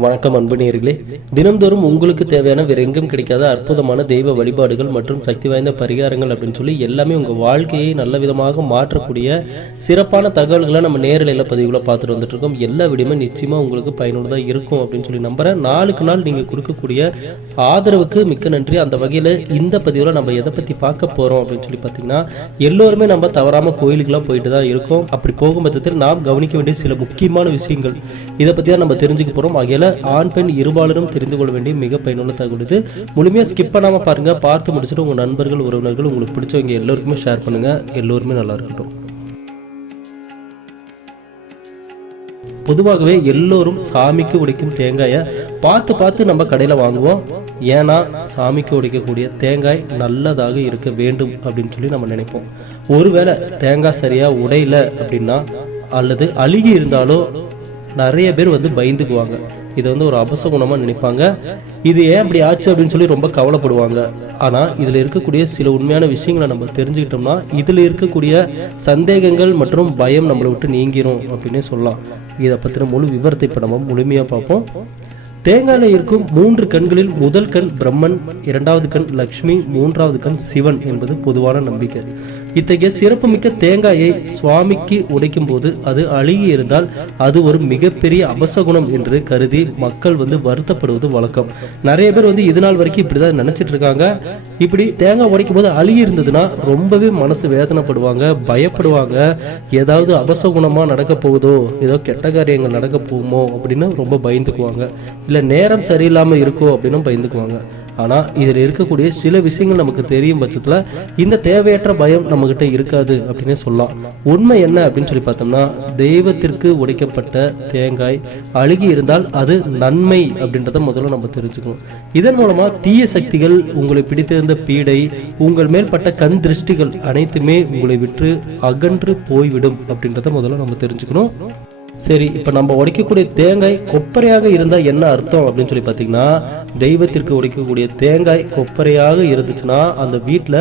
வணக்கம் அன்பு நேயர்களே தினம்தோறும் உங்களுக்கு தேவையான வேறு எங்கும் கிடைக்காத அற்புதமான தெய்வ வழிபாடுகள் மற்றும் சக்தி வாய்ந்த பரிகாரங்கள் அப்படின்னு சொல்லி எல்லாமே உங்கள் வாழ்க்கையை நல்ல விதமாக மாற்றக்கூடிய சிறப்பான தகவல்களை நம்ம நேரலையில் பதிவுகளை பார்த்துட்டு வந்துட்டு இருக்கோம். எல்லா விடையுமே நிச்சயமா உங்களுக்கு பயனுள்ளதாக இருக்கும் அப்படின்னு சொல்லி நம்புகிறேன் நாளுக்கு நாள் நீங்கள் கொடுக்கக்கூடிய ஆதரவுக்கு மிக்க நன்றி. அந்த வகையில் இந்த பதிவில் நம்ம எதை பற்றி பார்க்க போகிறோம் அப்படின்னு சொல்லி பார்த்தீங்கன்னா எல்லோருமே நம்ம தவறாமல் கோயிலுக்கெல்லாம் போயிட்டு தான் இருக்கோம். அப்படி போகும் பட்சத்தில் நாம் கவனிக்க வேண்டிய சில முக்கியமான விஷயங்கள் இதை பற்றி தான் நம்ம தெரிஞ்சுக்க போகிறோம் ஆகையால ஆண் பெண் இருபாலரும் தெரிந்து கொள்ள வேண்டிய மிக பயனுள்ள தகவல் இது. முழுமையாக ஸ்கிப் பண்ணாமல் பாருங்க. பார்த்து முடிச்சுட்டு உங்கள் நண்பர்கள் உறவினர்கள் உங்களுக்கு பிடிச்சவங்க எல்லோருக்குமே ஷேர் பண்ணுங்க. எல்லோருமே நல்லா இருக்கட்டும். பொதுவாகவே எல்லோரும் சாமிக்கு உடைக்கும் தேங்காயை பார்த்து பார்த்து நம்ம கடையில் வாங்குவோம். ஏன்னா சாமிக்கு உடைக்கக்கூடிய தேங்காய் நல்லதாக இருக்க வேண்டும் அப்படின்னு சொல்லி நம்ம நினைப்போம். ஒருவேளை தேங்காய் சரியா உடையல அப்படின்னா அல்லது அழுகி இருந்தாலோ நிறைய பேர் வந்து பயந்துக்குவாங்க. இதை வந்து ஒரு அபசகுணமாக நினைப்பாங்க. இது ஏன் அப்படி ஆச்சு அப்படின்னு சொல்லி ரொம்ப கவலைப்படுவாங்க. ஆனால் இதில் இருக்கக்கூடிய சில உண்மையான விஷயங்களை நம்ம தெரிஞ்சுக்கிட்டோம்னா இதில் இருக்கக்கூடிய சந்தேகங்கள் மற்றும் பயம் நம்மளை விட்டு நீங்கிரும் அப்படின்னே சொல்லலாம். இதை பற்றின முழு விவரத்தை இப்போ நம்ம முழுமையாக பார்ப்போம். தேங்காயில் இருக்கும் மூன்று கண்களில் முதல் கண் பிரம்மன் இரண்டாவது கண் லக்ஷ்மி மூன்றாவது கண் சிவன் என்பது பொதுவான நம்பிக்கை. இத்தகைய சிறப்புமிக்க தேங்காயை சுவாமிக்கு உடைக்கும் போது அது அழுகி இருந்தால் அது ஒரு மிகப்பெரிய அபசகுணம் என்று கருதி மக்கள் வந்து வருத்தப்படுவது வழக்கம். நிறைய பேர் வந்து இது நாள் வரைக்கும் இப்படிதான் நினச்சிட்டு இருக்காங்க. இப்படி தேங்காய் உடைக்கும் போது அழுகி இருந்ததுன்னா ரொம்பவே மனசு வேதனைப்படுவாங்க பயப்படுவாங்க. ஏதாவது அபசகுணமாக நடக்க போகுதோ ஏதோ கெட்ட காரியங்கள் நடக்க போகுமோ அப்படின்னு ரொம்ப பயந்துக்குவாங்க. இல்லை நேரம் சரியில்லாமல் இருக்கோ அப்படின்னு பயந்துக்குவாங்க. ஆனால் இதில் இருக்கக்கூடிய சில விஷயங்கள் நமக்கு தெரியும் பட்சத்தில் இந்த தேவையற்ற பயம் நம்மக்கிட்ட இருக்காது அப்படின்னே சொல்லலாம். உண்மை என்ன அப்படின்னு சொல்லி பார்த்தோம்னா தெய்வத்திற்கு உடைக்கப்பட்ட தேங்காய் அழுகி இருந்தால் அது நன்மை அப்படின்றத முதல்ல நம்ம தெரிஞ்சுக்கணும். இதன் மூலமாக தீய சக்திகள் உங்களை பிடித்திருந்த பீடை உங்கள் மேற்பட்ட கண் திருஷ்டிகள் அனைத்துமே உங்களை விற்று அகன்று போய்விடும் அப்படின்றத முதல்ல நம்ம தெரிஞ்சுக்கணும். சரி இப்போ நம்ம உடைக்கக்கூடிய தேங்காய் கொப்பரையாக இருந்தால் என்ன அர்த்தம் அப்படின்னு சொல்லி பார்த்தீங்கன்னா தெய்வத்திற்கு உடைக்கக்கூடிய தேங்காய் கொப்பரையாக இருந்துச்சுன்னா அந்த வீட்டில்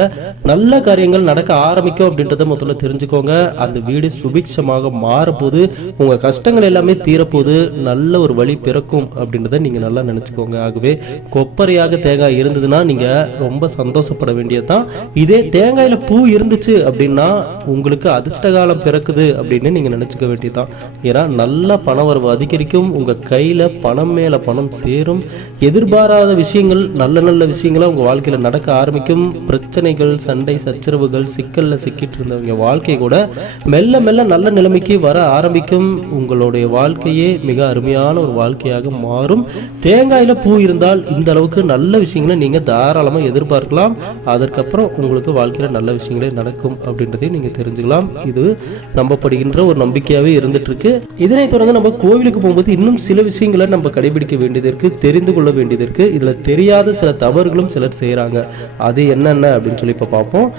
நல்ல காரியங்கள் நடக்க ஆரம்பிக்கும் அப்படின்றத முதல்ல தெரிஞ்சுக்கோங்க. அந்த வீடு சுபிக்ஷமாக மாறப்போது உங்கள் கஷ்டங்கள் எல்லாமே தீரப்போது நல்ல ஒரு வழி பிறக்கும் அப்படின்றத நீங்கள் நல்லா நினச்சிக்கோங்க. ஆகவே கொப்பரையாக தேங்காய் இருந்ததுன்னா நீங்கள் ரொம்ப சந்தோஷப்பட வேண்டியதுதான். இதே தேங்காயில் பூ இருந்துச்சு அப்படின்னா உங்களுக்கு அதிர்ஷ்ட காலம் பிறக்குது அப்படின்னு நீங்கள் நினச்சிக்க வேண்டியதுதான். ஏன்னா நல்ல பண வரவு அதிகரிக்கும். உங்கள் கையில் பணம் மேலே பணம் சேரும். எதிர்பாராத விஷயங்கள் நல்ல நல்ல விஷயங்களாக உங்கள் வாழ்க்கையில் நடக்க ஆரம்பிக்கும். பிரச்சனைகள் சண்டை சச்சரவுகள் சிக்கலில் சிக்கிட்டு இருந்தவங்க வாழ்க்கை கூட மெல்ல மெல்ல நல்ல நிலைமைக்கு வர ஆரம்பிக்கும். உங்களுடைய வாழ்க்கையே மிக அருமையான ஒரு வாழ்க்கையாக மாறும். தேங்காயில் பூ இருந்தால் இந்த அளவுக்கு நல்ல விஷயங்களை நீங்கள் தாராளமாக எதிர்பார்க்கலாம். அதற்கப்புறம் உங்களுக்கு வாழ்க்கையில் நல்ல விஷயங்களே நடக்கும் அப்படின்றதையும் நீங்கள் தெரிஞ்சுக்கலாம். இது நம்பப்படுகின்ற ஒரு நம்பிக்கையாகவே இருந்துட்டு இருக்கு. இதனைத் தொடர்ந்து நம்ம கோவிலுக்கு போகும்போது இன்னும் சில விஷயங்களை நம்ம கடைபிடிக்க வேண்டியது இருக்குது தெரிந்து கொள்ள வேண்டியது இருக்குது இதில் தெரியாத சில தவறுகளும் சிலர் செய்கிறாங்க அது என்னென்ன அப்படின்னு சொல்லி இப்போ பார்ப்போம்.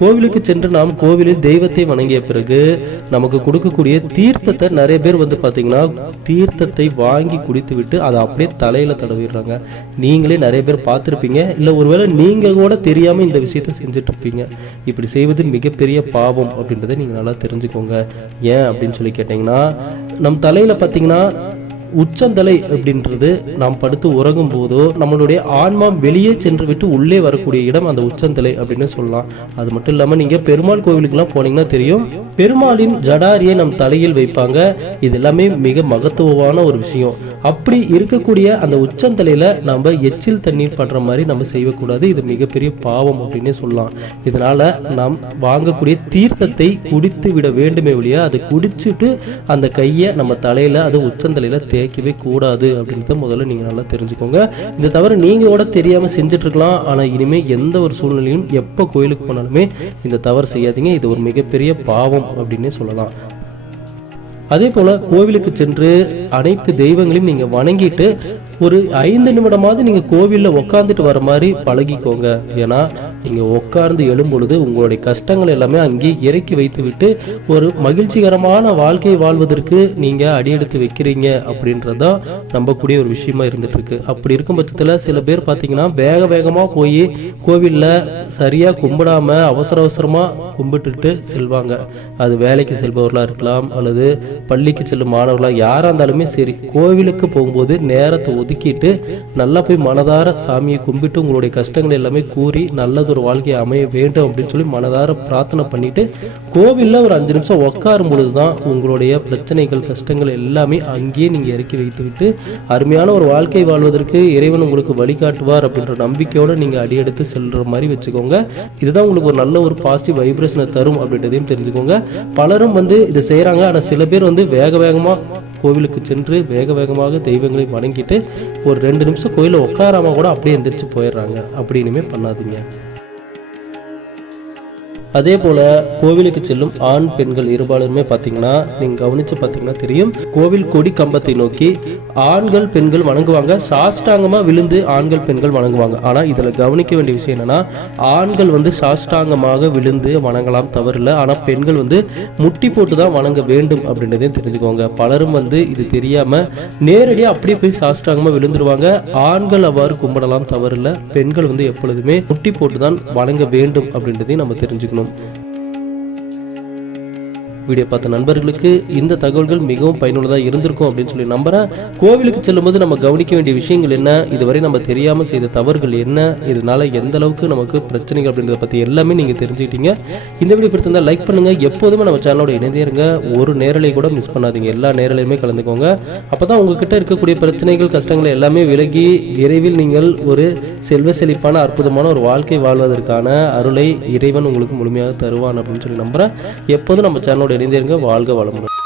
கோவிலுக்கு சென்று நாம் கோவிலில் தெய்வத்தை வணங்கிய பிறகு நமக்கு கொடுக்கக்கூடிய தீர்த்தத்தை நிறைய பேர் வந்து பார்த்தீங்கன்னா தீர்த்தத்தை வாங்கி குடித்து விட்டு அதை அப்படியே தலையில தடவிடுறாங்க. நீங்களே நிறைய பேர் பார்த்துருப்பீங்க. இல்லை ஒருவேளை நீங்கள் கூட தெரியாமல் இந்த விஷயத்தை செஞ்சுட்டு இருப்பீங்க இப்படி செய்வது மிகப்பெரிய பாவம் அப்படின்றத நீங்கள் நல்லா தெரிஞ்சுக்கோங்க. ஏன் அப்படின்னு சொல்லி கேட்டிங்கன்னா நம் தலையில் பார்த்தீங்கன்னா உச்சந்தலை அப்படின்றது நாம் படுத்து உறங்கும் போதோ நம்மளுடைய ஆன்மா வெளியே சென்று விட்டு உள்ளே வரக்கூடிய இடம் அந்த உச்சந்தலை அப்படின்னு சொல்லலாம். அது மட்டும் இல்லாமல் நீங்கள் பெருமாள் கோவிலுக்கெல்லாம் போனீங்கன்னா தெரியும். பெருமாளின் ஜடாரியை நம் தலையில் வைப்பாங்க. இது எல்லாமே மிக மகத்துவமான ஒரு விஷயம். அப்படி இருக்கக்கூடிய அந்த உச்சந்தலையில் நம்ம எச்சில் தண்ணீர் பண்ணுற மாதிரி நம்ம செய்யக்கூடாது. இது மிகப்பெரிய பாவம் அப்படின்னே சொல்லலாம். இதனால் நாம் வாங்கக்கூடிய தீர்த்தத்தை குடித்து விட வேண்டுமே ஒழிய அதை குடிச்சிட்டு அந்த கையை நம்ம தலையில் அது உச்சந்தலையில் தேய்க்கவே கூடாது அப்படின்றத முதல்ல நீங்கள் நல்லா தெரிஞ்சுக்கோங்க. இந்த தவிர நீங்கள் கூட தெரியாமல் செஞ்சிட்ருக்கலாம். ஆனால் இனிமேல் எந்த ஒரு சூழ்நிலையும் எப்போ கோயிலுக்கு போனாலுமே இந்த தவறு செய்யாதீங்க. இது ஒரு மிகப்பெரிய பாவம் அப்படின்னே சொல்லலாம். அதே போல கோவிலுக்கு சென்று அனைத்து தெய்வங்களையும் நீங்க வணங்கிட்டு ஒரு ஐந்து நிமிடமாவது நீங்கள் கோவிலில் உட்காந்துட்டு வர மாதிரி பழகிக்கோங்க. ஏன்னா நீங்கள் உட்கார்ந்து எழும்பொழுது உங்களுடைய கஷ்டங்கள் எல்லாமே அங்கே இறக்கி வைத்துவிட்டு ஒரு மகிழ்ச்சிகரமான வாழ்க்கை வாழ்வதற்கு நீங்கள் அடியெடுத்து வைக்கிறீங்க அப்படின்றதான் நம்பக்கூடிய ஒரு விஷயமா இருந்துட்டுருக்கு. அப்படி இருக்கும் பட்சத்தில் சில பேர் பார்த்தீங்கன்னா வேக வேகமாக போய் கோவிலில் சரியாக கும்பிடாமல் அவசர அவசரமாக கும்பிட்டுட்டு செல்வாங்க. அது வேலைக்கு செல்பவர்களாக இருக்கலாம் அல்லது பள்ளிக்கு செல்லும் மாணவர்களாக யாராக இருந்தாலுமே சரி கோவிலுக்கு போகும்போது நேரத்தை ஒதுக்கிட்டு நல்லா போய் மனதார சாமியை கும்பிட்டு உங்களுடைய கஷ்டங்கள் எல்லாமே கூறி நல்லது ஒரு வாழ்க்கையை அமைய வேண்டும் அப்படின்னு சொல்லி மனதார பிரார்த்தனை பண்ணிட்டு கோவிலில் ஒரு அஞ்சு நிமிஷம் உட்காரும் பொழுது தான் உங்களுடைய பிரச்சனைகள் கஷ்டங்கள் எல்லாமே அங்கேயே நீங்கள் இறக்கி வைத்துவிட்டு அருமையான ஒரு வாழ்க்கை வாழ்வதற்கு இறைவன் உங்களுக்கு வழிகாட்டுவார் அப்படின்ற நம்பிக்கையோடு நீங்கள் அடியெடுத்து செல்கிற மாதிரி வச்சுக்கோங்க. இதுதான் உங்களுக்கு ஒரு நல்ல ஒரு பாசிட்டிவ் வைப்ரேஷனை தரும் அப்படின்றதையும் தெரிஞ்சுக்கோங்க. பலரும் வந்து இதை செய்கிறாங்க ஆனால் சில பேர் வந்து வேக வேகமாக கோவிலுக்கு சென்று வேக வேகமாக தெய்வங்களை வணங்கிட்டு ஒரு ரெண்டு நிமிஷம் கோயிலில் உட்காராம கூட அப்படியே எந்திரிச்சு போயிடுறாங்க. அப்படி இனிமே பண்ணாதீங்க. அதே போல கோவிலுக்கு செல்லும் ஆண் பெண்கள் இருபாலருமே பார்த்தீங்கன்னா நீங்க கவனிச்சு பார்த்தீங்கன்னா தெரியும். கோவில் கொடி கம்பத்தை நோக்கி ஆண்கள் பெண்கள் வணங்குவாங்க. சாஷ்டாங்கமா விழுந்து ஆண்கள் பெண்கள் வணங்குவாங்க. ஆனா இதுல கவனிக்க வேண்டிய விஷயம் என்னன்னா ஆண்கள் வந்து சாஷ்டாங்கமாக விழுந்து வணங்கலாம் தவறில்ல. ஆனா பெண்கள் வந்து முட்டி போட்டு தான் வணங்க வேண்டும் அப்படின்றதையும் தெரிஞ்சுக்கோங்க பலரும் வந்து இது தெரியாம நேரடியாக அப்படியே போய் சாஷ்டாங்கமா விழுந்துருவாங்க. ஆண்கள் அவ்வாறு கும்பிடலாம் தவறில்ல. பெண்கள் வந்து எப்பொழுதுமே முட்டி போட்டு தான் வணங்க வேண்டும் அப்படின்றதையும் நம்ம தெரிஞ்சுக்கணும். சொல்லும் வீடியோ பார்த்த நண்பர்களுக்கு இந்த தகவல்கள் மிகவும் பயனுள்ளதாக இருந்திருக்கும் அப்படின்னு சொல்லி நம்புகிறேன் கோவிலுக்கு செல்லும்போது நம்ம கவனிக்க வேண்டிய விஷயங்கள் என்ன? இதுவரை நம்ம தெரியாமல் செய்த தவறுகள் என்ன? இதனால எந்த அளவுக்கு நமக்கு பிரச்சனைகள் அப்படின்றத பற்றி எல்லாமே நீங்கள் தெரிஞ்சுக்கிட்டீங்க. இந்த வீடியோ பிடித்திருந்தா லைக் பண்ணுங்கள் எப்போதுமே நம்ம சேனலோட இணைந்தே இருங்க. ஒரு நேரலை கூட மிஸ் பண்ணாதீங்க. எல்லா நேரலையுமே கலந்துக்கோங்க. அப்போ தான் உங்ககிட்ட இருக்கக்கூடிய பிரச்சனைகள் கஷ்டங்கள் எல்லாமே விலகி விரைவில் நீங்கள் ஒரு செல்வ செழிப்பான அற்புதமான ஒரு வாழ்க்கை வாழ்வதற்கான அருளை இறைவன் உங்களுக்கு முழுமையாக தருவான் அப்படின்னு சொல்லி நம்புகிறேன் எப்போதும் நம்ம சேனலோட இணைந்திருங்க வாழ்க வளமுடன்.